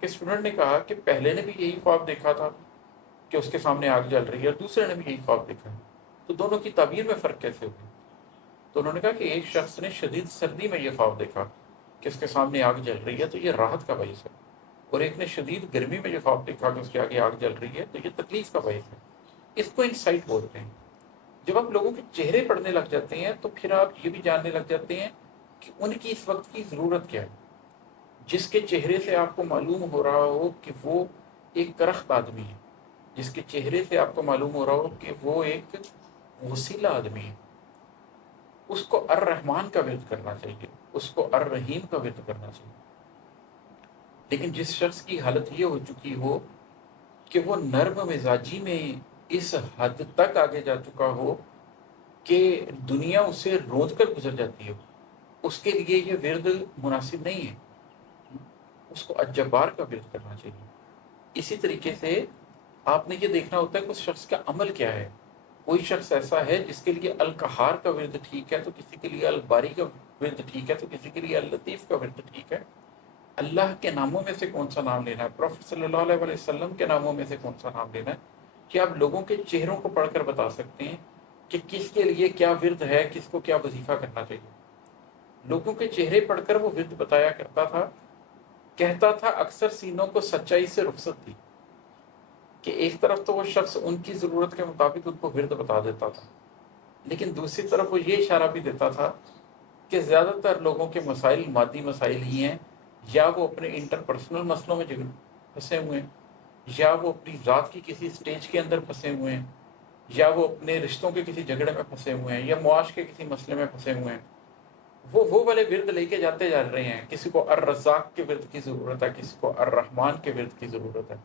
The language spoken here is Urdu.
کہ اسٹوڈنٹ نے کہا کہ پہلے نے بھی یہی خواب دیکھا تھا کہ اس کے سامنے آگ جل رہی ہے، اور دوسرے نے بھی یہی خواب دیکھا ہے، تو دونوں کی تعبیر میں فرق کیسے ہوگا؟ تو انہوں نے کہا کہ ایک شخص نے شدید سردی میں یہ خواب دیکھا کہ اس کے سامنے آگ جل رہی ہے تو یہ راحت کا باعث ہے، اور ایک نے شدید گرمی میں یہ خواب دیکھا کہ اس کے آگے آگ جل رہی ہے تو یہ تکلیف کا باعث ہے۔ اس کو انسائٹ بولتے ہیں۔ جب آپ لوگوں کے چہرے پڑھنے لگ جاتے ہیں تو پھر آپ یہ بھی جاننے لگ جاتے ہیں کہ ان کی اس وقت کی ضرورت کیا ہے۔ جس کے چہرے سے آپ کو معلوم ہو رہا ہو کہ وہ ایک کرخت آدمی ہے، جس کے چہرے سے آپ کو معلوم ہو رہا ہو کہ وہ ایک وسیلہ آدمی ہے، اس کو الرحمن کا ورد کرنا چاہیے، اس کو الرحیم کا ورد کرنا چاہیے۔ لیکن جس شخص کی حالت یہ ہو چکی ہو کہ وہ نرم مزاجی میں اس حد تک آگے جا چکا ہو کہ دنیا اسے روند کر گزر جاتی ہو، اس کے لیے یہ ورد مناسب نہیں ہے، اس کو الجبار کا ورد کرنا چاہیے۔ اسی طریقے سے آپ نے یہ دیکھنا ہوتا ہے کہ اس شخص کا عمل کیا ہے۔ کوئی شخص ایسا ہے جس کے لیے القہار کا ورد ٹھیک ہے تو کسی کے لیے الباری کا ورد ٹھیک ہے تو کسی کے لیے اللطیف کا ورد ٹھیک ہے۔ اللہ کے ناموں میں سے کون سا نام لینا ہے، پروفیٹ صلی اللہ علیہ وسلم کے ناموں میں سے کون سا نام لینا ہے، کہ آپ لوگوں کے چہروں کو پڑھ کر بتا سکتے ہیں کہ کس کے لیے کیا ورد ہے، کس کو کیا وظیفہ کرنا چاہیے۔ لوگوں کے چہرے پڑھ کر وہ ورد بتایا کرتا تھا، کہتا تھا اکثر سینوں کو سچائی سے رخصت تھی، کہ ایک طرف تو وہ شخص ان کی ضرورت کے مطابق ان کو ورد بتا دیتا تھا، لیکن دوسری طرف وہ یہ اشارہ بھی دیتا تھا کہ زیادہ تر لوگوں کے مسائل مادی مسائل ہی ہیں، یا وہ اپنے انٹرپرسنل مسئلوں میں پھنسے ہوئے ہیں، یا وہ اپنی ذات کی کسی سٹیج کے اندر پھنسے ہوئے ہیں، یا وہ اپنے رشتوں کے کسی جھگڑے میں پھنسے ہوئے ہیں، یا معاش کے کسی مسئلے میں پھنسے ہوئے ہیں۔ وہ والے ورد لے کے جاتے جا رہے ہیں، کسی کو الرزاق کے ورد کی ضرورت ہے، کسی کو الرحمن کے ورد کی ضرورت ہے۔